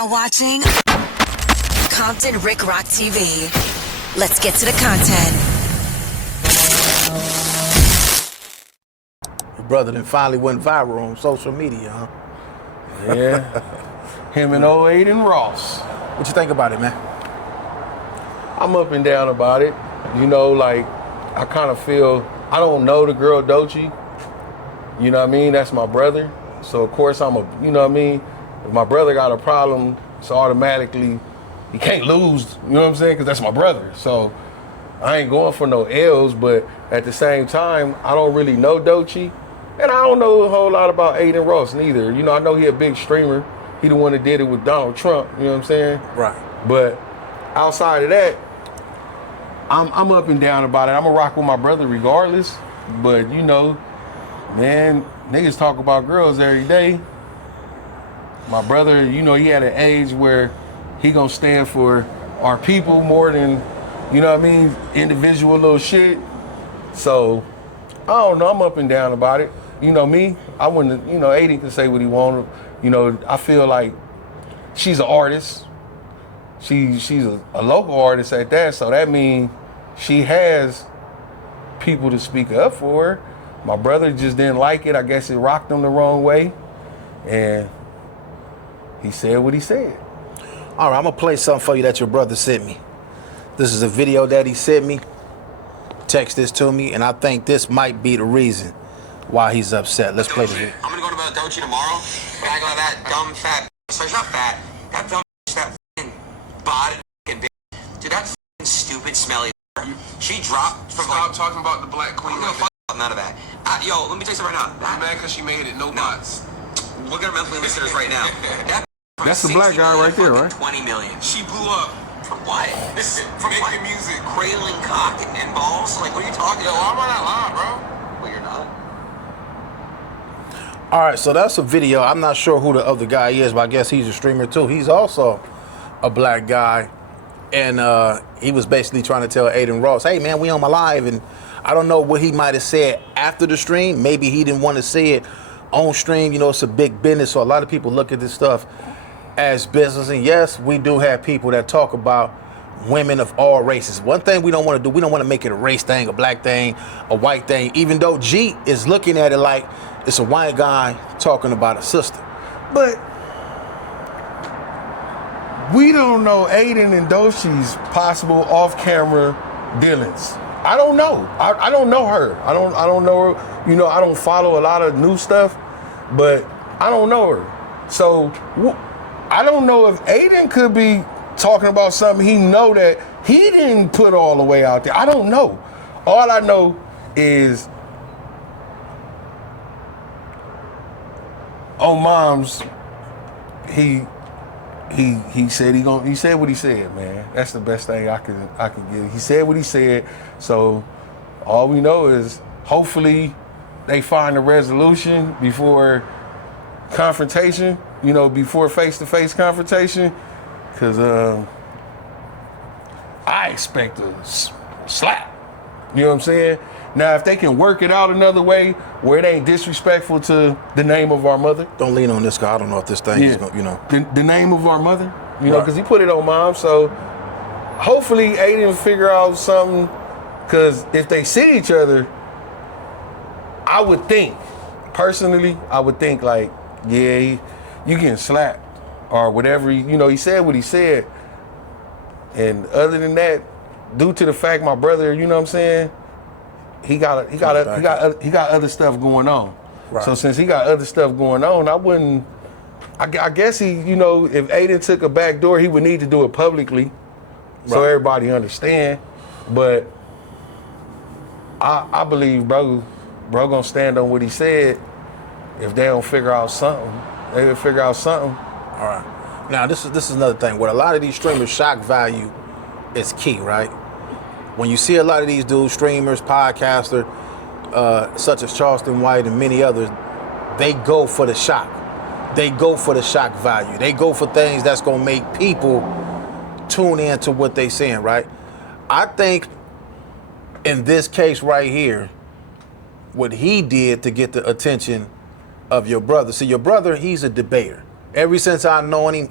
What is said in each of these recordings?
now watching Compton Rick Rock TV. Let's get to the content. Your brother then finally went viral on social media, huh? Yeah. Him and old Aiden Ross. What you think about it, man? I'm up and down about it. You know, like, I kind of feel, I don't know the girl Doechii. You know what I mean? That's my brother. So, of course, you know what I mean? If my brother got a problem, it's automatically, he can't lose, you know what I'm saying? Because that's my brother. So, I ain't going for no L's, but at the same time, I don't really know Doechii. And I don't know a whole lot about Aiden Ross neither. You know, I know he a big streamer. He the one that did it with Donald Trump, you know what I'm saying? Right. But outside of that, I'm up and down about it. I'm gonna rock with my brother regardless. But you know, man, niggas talk about girls every day. My brother, you know, he had an age where he gonna stand for our people more than, you know what I mean, individual little shit. So, I don't know, I'm up and down about it. You know me, I wouldn't, you know, Aiden can say what he wanted. You know, I feel like she's an artist. She's a local artist at that, so that means she has people to speak up for her. My brother just didn't like it. I guess it rocked him the wrong way. And he said what he said. All right, I'm gonna play something for you that your brother sent me. This is a video that he sent me. Text this to me, and I think this might be the reason why he's upset. Let's play the video. I'm gonna go to Doechii tomorrow, and I got that dumb fat, so it's not fat, that dumb that f***ing body f***ing bitch. Dude, that f***ing stupid smelly. She dropped from Stop talking about the black queen. No, fuck none of that. Yo, let me tell you something right now. I'm mad because she made it, no bots. Look at her monthly listeners right now. That's the black guy right there, right? 20 million. She blew up. For what? For making music. Cradling cock and balls? Like, what are you talking Yo, about? why am I not lying, bro? Well, you're not. All right, so that's a video. I'm not sure who the other guy is, but I guess he's a streamer too. He's also a black guy, and he was basically trying to tell Aiden Ross, hey man, we on my live, and I don't know what he might have said after the stream. Maybe he didn't want to say it on stream. You know, it's a big business, so a lot of people look at this stuff as business. And yes, we do have people that talk about women of all races. One thing we don't want to do, we don't want to make it a race thing, a black thing, a white thing, even though G is looking at it like it's a white guy talking about a sister. But we don't know Aiden and Doechii's possible off-camera dealings. I don't know. I don't know her. I don't know her. You know, I don't follow a lot of new stuff, but I don't know her. So I don't know if Aiden could be talking about something he know that he didn't put all the way out there. I don't know. All I know is on Mom's, he said he said what he said, man. That's the best thing I can give. He said what he said. So all we know is hopefully they find a resolution before confrontation, you know, before face-to-face confrontation, because I expect a slap. You know what I'm saying? Now, if they can work it out another way where it ain't disrespectful to the name of our mother. Don't lean on this guy. I don't know if this thing is going to, you know. The name of our mother, you know, because he put it on Mom. So hopefully Aiden figure out something, because if they see each other, I would think, personally, I would think like, yeah, you getting slapped or whatever. You know, he said what he said. And other than that, due to the fact my brother, you know what I'm saying, he got other stuff going on. Right. So since he got other stuff going on, I guess he, you know, if Aiden took a back door, he would need to do it publicly, so everybody understand. But I believe bro gonna stand on what he said. If they don't figure out something, they will figure out something. All right. Now this is another thing. With a lot of these streamers, shock value is key, right? When you see a lot of these dudes, streamers, podcasters, such as Charleston White and many others, they go for the shock. They go for the shock value. They go for things that's gonna make people tune in to what they saying, right? I think in this case right here, what he did to get the attention of your brother. See, your brother, he's a debater. Ever since I known him,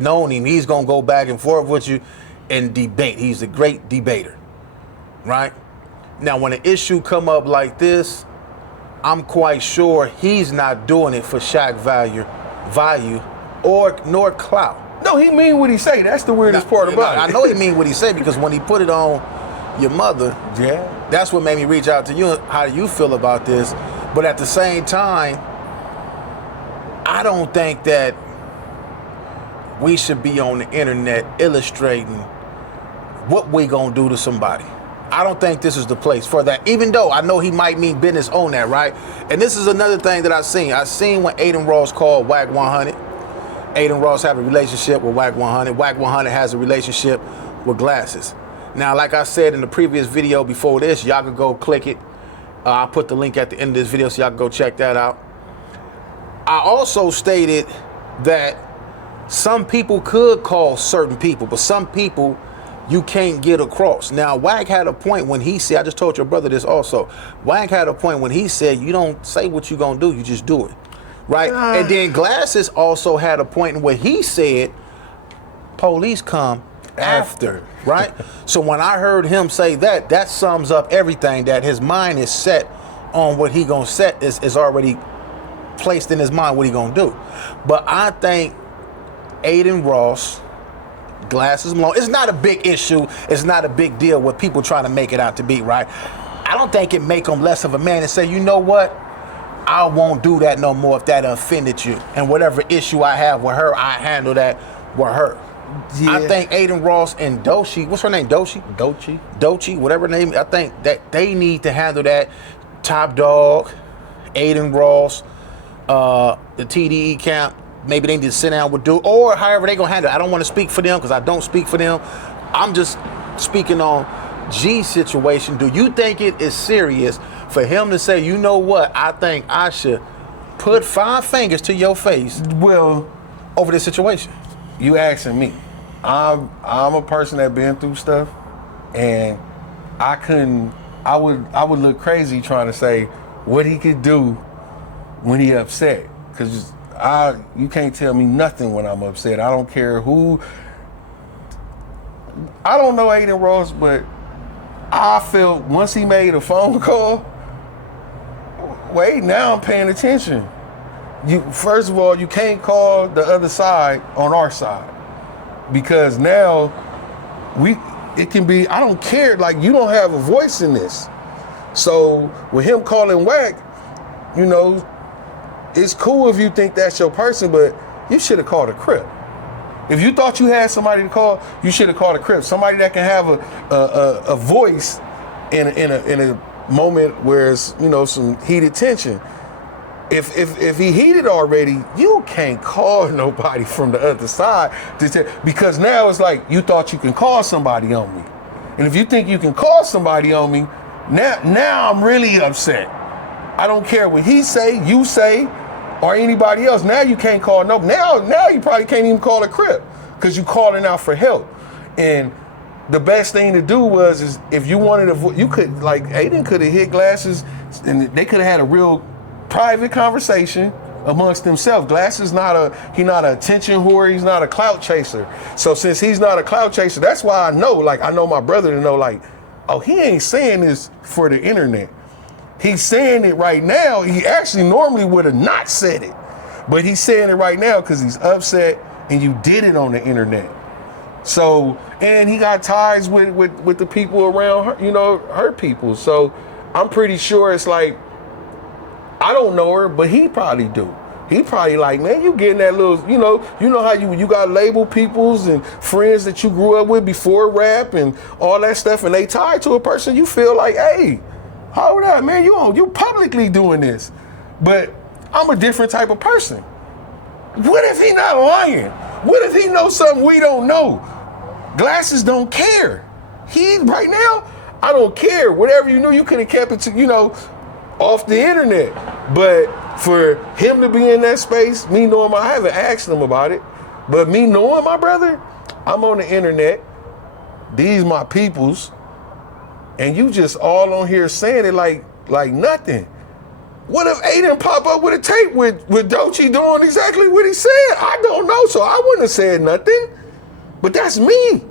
known him, he's gonna go back and forth with you and debate. He's a great debater, right? Now, when an issue come up like this, I'm quite sure he's not doing it for Shaq value, or nor clout. No, he mean what he say. That's the weirdest part about it. I know he mean what he said, because when he put it on your mother, yeah, that's what made me reach out to you. How do you feel about this? But at the same time, I don't think that we should be on the internet illustrating what we gonna do to somebody. I don't think this is the place for that, even though I know he might mean business on that, right? And this is another thing that I seen when Aiden Ross called Wack 100. Aiden Ross have a relationship with Wack 100. Wack 100 has a relationship with Glasses. Now, like I said in the previous video before this, y'all can go click it. I'll put the link at the end of this video so y'all can go check that out. I also stated that some people could call certain people, but some people you can't get across. Now, Wack had a point when he said, I just told your brother this also, Wack had a point when he said, you don't say what you're gonna do, you just do it, right? And then Glasses also had a point in where he said, police come after, right? So when I heard him say that, that sums up everything, that his mind is set on what he gonna set, is already placed in his mind what he gonna do. But I think Aiden Ross, Glasses Malone, it's not a big issue, it's not a big deal what people trying to make it out to be, right? I don't think it make him less of a man and say, you know what, I won't do that no more if that offended you, and whatever issue I have with her, I handle that with her. Yeah. I think Aiden Ross and Doechii, what's her name, Doechii, whatever her name, I think that they need to handle that. Top Dog, Aiden Ross, the TDE camp, maybe they need to sit down with Duke, or however they gonna handle it. I don't want to speak for them because I don't speak for them. I'm just speaking on G's situation. Do you think it is serious for him to say, you know what, I think I should put 5 fingers to your face, well, over this situation? You asking me. I'm a person that been through stuff, and I would look crazy trying to say what he could do when he upset, because you can't tell me nothing when I'm upset. I don't care who. I don't know Aiden Ross, but I felt once he made a phone call, wait, now I'm paying attention. First of all, you can't call the other side on our side, because now it can be, I don't care, like, you don't have a voice in this. So with him calling Wack, you know, it's cool if you think that's your person, but you should have called a Crip. If you thought you had somebody to call, you should have called a Crip. Somebody that can have a voice in a moment where it's, you know, some heated tension. If he heated already, you can't call nobody from the other side because now it's like you thought you can call somebody on me. And if you think you can call somebody on me, now I'm really upset. I don't care what he say, you say, or anybody else. Now you can't call no. Now you probably can't even call a Crip because you calling out for help. And the best thing to do is if you wanted you could, like, Aiden could have hit Glasses and they could have had a real private conversation amongst themselves. Glasses he's not a attention whore, he's not a clout chaser. So since he's not a clout chaser, that's why I know my brother to know, like, oh, he ain't saying this for the internet. He's saying it right now. He actually normally would have not said it, but he's saying it right now because he's upset and you did it on the internet. So, and he got ties with the people around her, you know, her people. So I'm pretty sure it's like, I don't know her, but he probably do. He probably like, man, you getting that little, you know how you got label peoples and friends that you grew up with before rap and all that stuff, and they tied to a person, you feel like, hey, hold up, man, you publicly doing this. But I'm a different type of person. What if he not lying? What if he knows something we don't know? Glasses don't care. He, right now, I don't care. Whatever you knew, you could have kept it to, you know, off the internet. But for him to be in that space, me knowing, I haven't asked him about it, but me knowing my brother, I'm on the internet, these my peoples, and you just all on here saying it like nothing. What if Aiden pop up with a tape with Doechii doing exactly what he said? I don't know, so I wouldn't have said nothing. But that's me.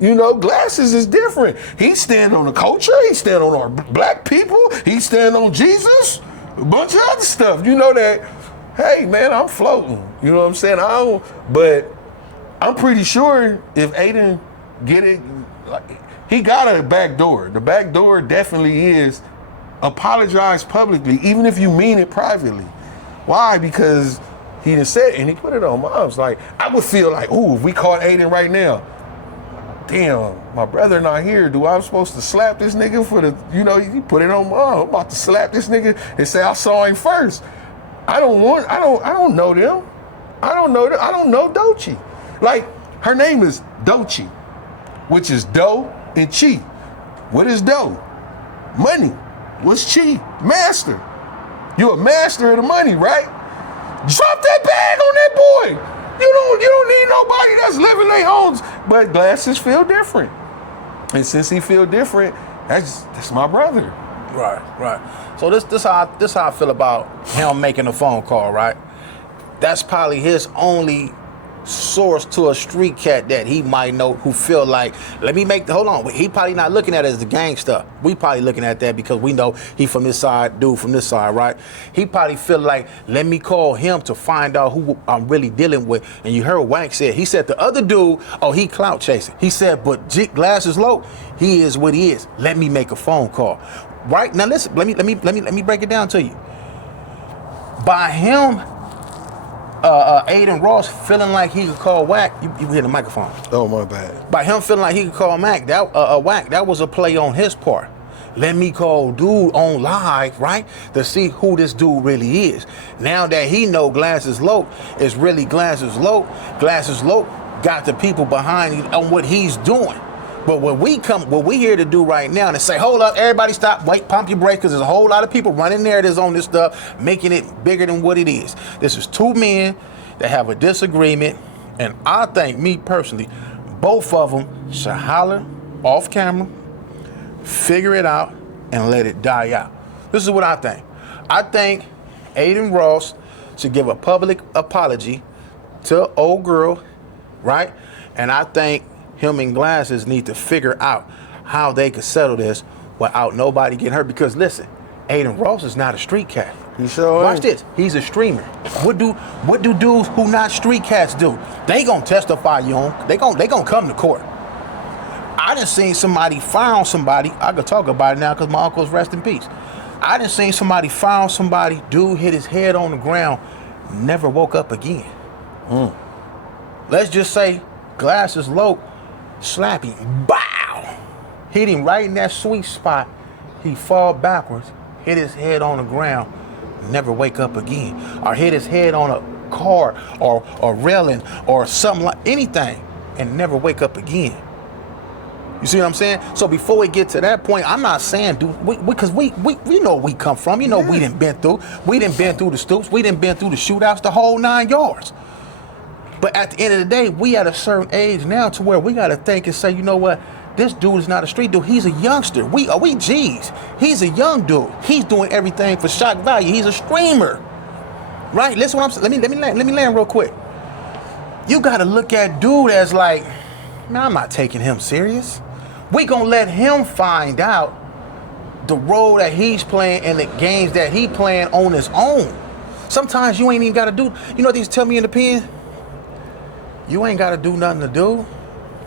You know, Glasses is different. He stand on the culture. He stand on our black people. He stand on Jesus. A bunch of other stuff. You know that, hey, man, I'm floating. You know what I'm saying? But I'm pretty sure if Aiden get it, like, he got a back door. The back door definitely is apologize publicly, even if you mean it privately. Why? Because he done said it and he put it on Mom's. Like, I would feel like, ooh, if we caught Aiden right now, damn, my brother not here. Do I supposed to slap this nigga for the, you know, he put it on Mom. I'm about to slap this nigga and say I saw him first. I don't know them. I don't know Doechii. Like, her name is Doechii, which is dough and chi. What is dough? Money. What's chi? Master. You a master of the money, right? Drop that bag on that boy. You don't need nobody that's living their homes. But Glasses feel different. And since he feel different, that's my brother. Right. So this how I feel about him making a phone call, right? That's probably his only source to a street cat that he might know who feel like, hold on, he probably not looking at it as the gang stuff. We probably looking at that because we know he from this side, dude from this side, right? He probably feel like, let me call him to find out who I'm really dealing with. And you heard Wank said, he said the other dude, oh, he clout chasing. He said, but Glasses low, he is what he is. Let me make a phone call. Right now, listen, let me break it down to you. By him, Aiden Ross feeling like he could call Wack, you hear the microphone. Oh, my bad. By him feeling like he could call Wack, that was a play on his part. Let me call dude on live, right, to see who this dude really is. Now that he know Glasses Low is really Glasses Low got the people behind him on what he's doing. But what we here to do right now is say, hold up, everybody stop, wait, pump your brakes, because there's a whole lot of people running narratives on this stuff, making it bigger than what it is. This is two men that have a disagreement, and I think, me personally, both of them should holler off camera, figure it out, and let it die out. This is what I think. I think Aiden Ross should give a public apology to old girl, right? And I think him and Glasses need to figure out how they could settle this without nobody getting hurt. Because listen, Aiden Ross is not a street cat. He sure Watch ain't. this. He's a streamer. What do dudes who not street cats do? They gonna testify you on. They gonna come to court. I done seen somebody found somebody. I could talk about it now because my uncle's rest in peace. I done seen somebody found somebody. Dude hit his head on the ground, never woke up again. Let's just say Glasses Low. Slap him, bow, hit him right in that sweet spot. He fall backwards, hit his head on the ground, never wake up again. Or hit his head on a car or railing or something like anything and never wake up again. You see what I'm saying? So before we get to that point, I'm not saying, dude, because we know where we come from. You know, we done been through. We done been through the stoops. We done been through the shootouts, the whole 9 yards. But at the end of the day, we at a certain age now to where we got to think and say, you know what? This dude is not a street dude. He's a youngster. We G's. He's a young dude. He's doing everything for shock value. He's a streamer, right? Listen, what I'm saying. Let me land real quick. You got to look at dude as like, man, I'm not taking him serious. We gonna let him find out the role that he's playing and the games that he playing on his own. Sometimes you ain't even got to do. You know what they used to tell me in the pen? You ain't got to do nothing to do.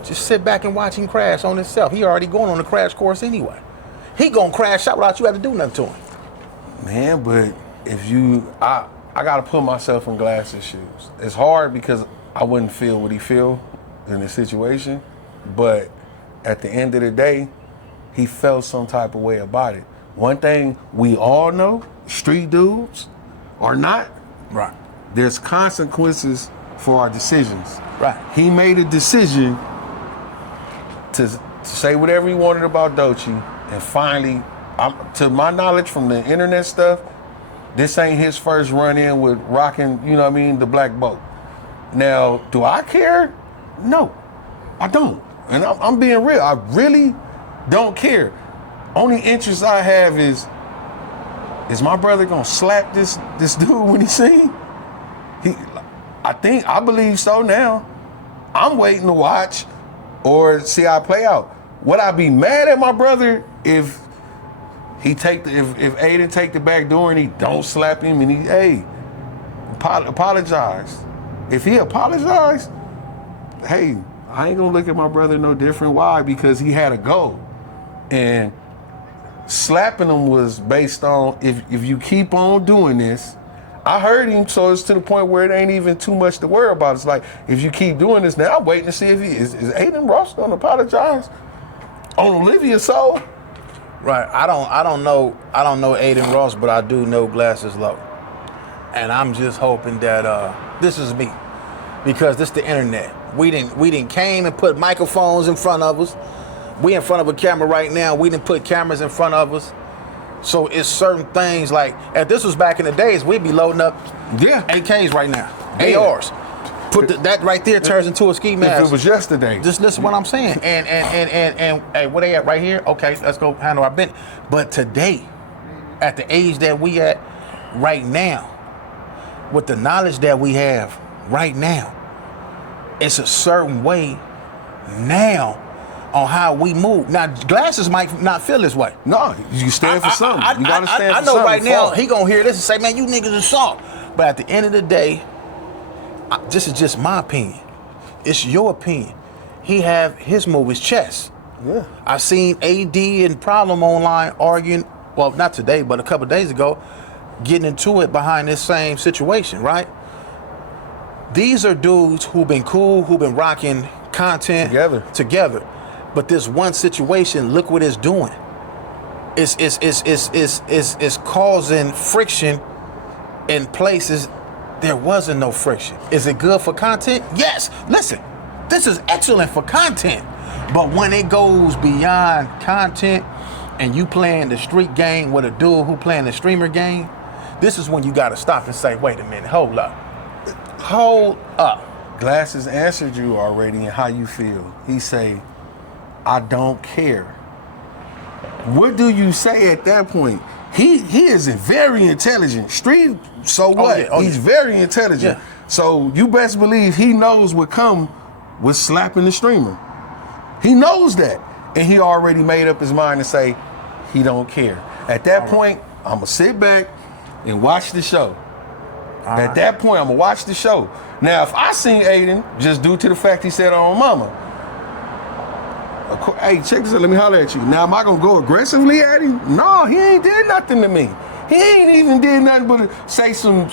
Just sit back and watch him crash on himself. He already going on the crash course anyway. He gonna crash out without you having to do nothing to him. Man, but if I gotta put myself in Glasses' shoes. It's hard because I wouldn't feel what he feel in the situation, but at the end of the day, he felt some type of way about it. One thing we all know, street dudes or not, Right. there's consequences for our decisions. Right. He made a decision to say whatever he wanted about Doechii, and finally, to my knowledge from the internet stuff, this ain't his first run-in with rocking, you know what I mean, the black boat. Now, do I care? No, I don't. And I'm being real. I really don't care. Only interest I have is is my brother gonna slap this dude when he see? I believe so now. I'm waiting to watch or see how it play out. Would I be mad at my brother if if Aiden take the back door and he don't slap him and he apologize? If he apologized, hey, I ain't gonna look at my brother no different. Why? Because he had a goal. And slapping him was based on if you keep on doing this. I heard him, so it's to the point where it ain't even too much to worry about. It's like, if you keep doing this now, I'm waiting to see if is Aiden Ross gonna apologize on Olivia's soul? Right. I don't know Aiden Ross, but I do know Glasses Low. And I'm just hoping that this is me. Because this the internet. We didn't came and put microphones in front of us. We in front of a camera right now. We didn't put cameras in front of us. So it's certain things like, if this was back in the days, we'd be loading up AKs right now. Yeah. ARs. That right there turns into a ski mask. If it was yesterday. Just listen to what I'm saying. And hey, where they at right here? Okay, let's go handle our business. But today, at the age that we at right now, with the knowledge that we have right now, it's a certain way now on how we move. Now, Glasses might not feel this way. No, you stand for something. You gotta stand for I know something. right now he gonna hear this and say, man, you niggas are soft. But at the end of the day, this is just my opinion. It's your opinion. He have his move, his chess. Yeah. I seen AD and Problem online arguing, well, not today, but a couple of days ago, getting into it behind this same situation, right? These are dudes who've been cool, who've been rocking content together. But this one situation, look what it's doing. It's causing friction in places there wasn't no friction. Is it good for content? Yes. Listen, this is excellent for content. But when it goes beyond content and you playing the street game with a dude who playing the streamer game, this is when you got to stop and say, wait a minute, hold up. Glasses answered you already and how you feel. He say, I don't care. What do you say at that point? He is very intelligent. Street, so what? He's very intelligent. Yeah. So you best believe he knows what come with slapping the streamer. He knows that. And he already made up his mind to say he don't care. At that point, I'm going to sit back and watch the show. At that point, I'm going to watch the show. Now, if I seen Aiden, just due to the fact he said on mama, hey, check this out, let me holler at you. Now, am I going to go aggressively at him? No, he ain't did nothing to me. He ain't even did nothing but say some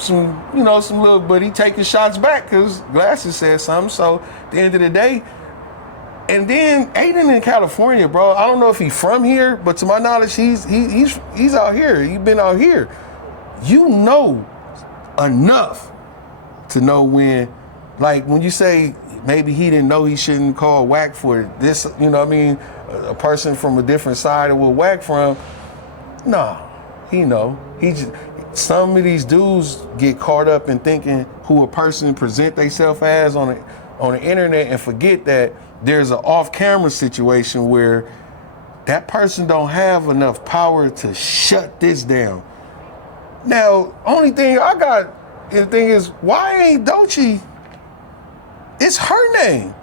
little, but he taking shots back because Glasses said something. So, at the end of the day, and then Aiden in California, bro, I don't know if he's from here, but to my knowledge, he's out here. He's been out here. You know enough to know when, like when you say maybe he didn't know he shouldn't call whack for this, you know what I mean, a person from a different side of where whack from, nah, he know. Some of these dudes get caught up in thinking who a person present themselves as on the internet and forget that there's an off-camera situation where that person don't have enough power to shut this down. Now, only thing I got, the thing is, why ain't Doechii? It's her name.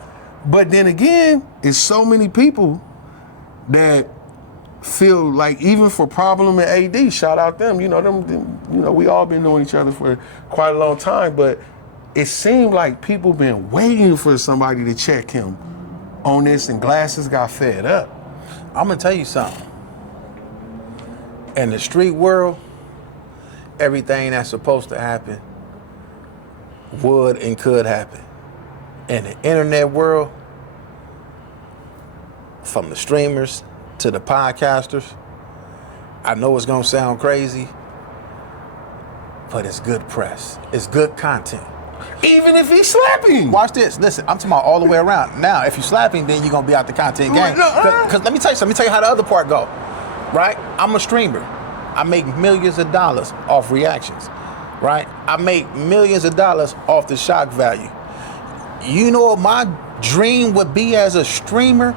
But then again, it's so many people that feel like, even for Problem and AD, shout out them, we all been knowing each other for quite a long time, but it seemed like people been waiting for somebody to check him on this, and Glasses got fed up. I'm gonna tell you something. In the street world, everything that's supposed to happen would and could happen. In the internet world, from the streamers to the podcasters, I know it's gonna sound crazy, but it's good press. It's good content. Even if he's slapping. Watch this. Listen, I'm talking about all the way around. Now, if you slapping, then you're gonna be out the content game. Because let me tell you something. Let me tell you how the other part go. Right? I'm a streamer. I make millions of dollars off reactions. Right? I make millions of dollars off the shock value. You know what my dream would be as a streamer?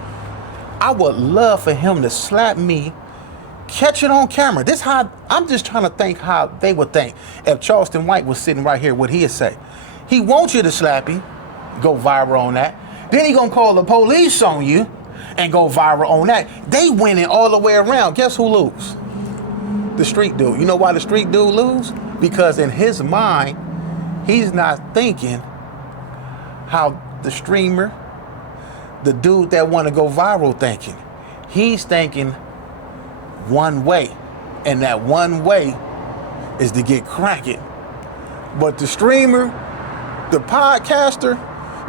I would love for him to slap me Catch it on camera. This how I'm just trying to think how they would think if Charleston White was sitting right here. What he'd say? He wants you to slap him, go viral on that. Then he gonna call the police on you and go viral on that. They winning all the way around. Guess who lose? The street dude. You know why the street dude lose? Because in his mind, he's not thinking how the streamer, the dude that want to go viral thinking. He's thinking one way, and that one way is to get cracking. But the streamer, the podcaster,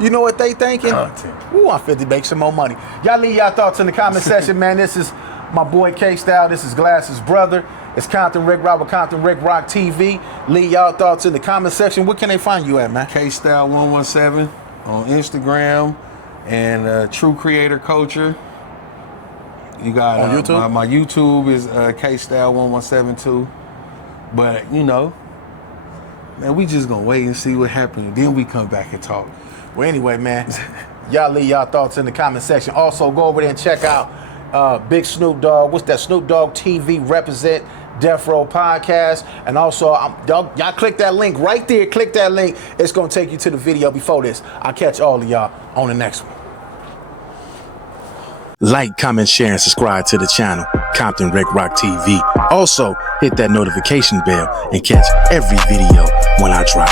you know what they thinking? Content. Ooh, I'm fit to make some more money. Y'all leave y'all thoughts in the comment section, man. This is my boy K-Style. This is Glass's brother. It's Compton Rick Rock with Compton Rick Rock TV. Leave y'all thoughts in the comment section. Where can they find you at, man? K-Style 117 on Instagram and True Creator Culture. You got on YouTube? My YouTube is K-Style 117 too. But you know, man, we just gonna wait and see what happens. Then we come back and talk. Well, anyway, man, y'all leave y'all thoughts in the comment section. Also, go over there and check out Big Snoop Dogg. What's that? Snoop Dogg TV represent Death Row Podcast. And also, y'all click that link right there. Click that link. It's going to take you to the video before this. I'll catch all of y'all on the next one. Like, comment, share, and subscribe to the channel, Compton Rick Rock TV. Also, hit that notification bell and catch every video when I drop.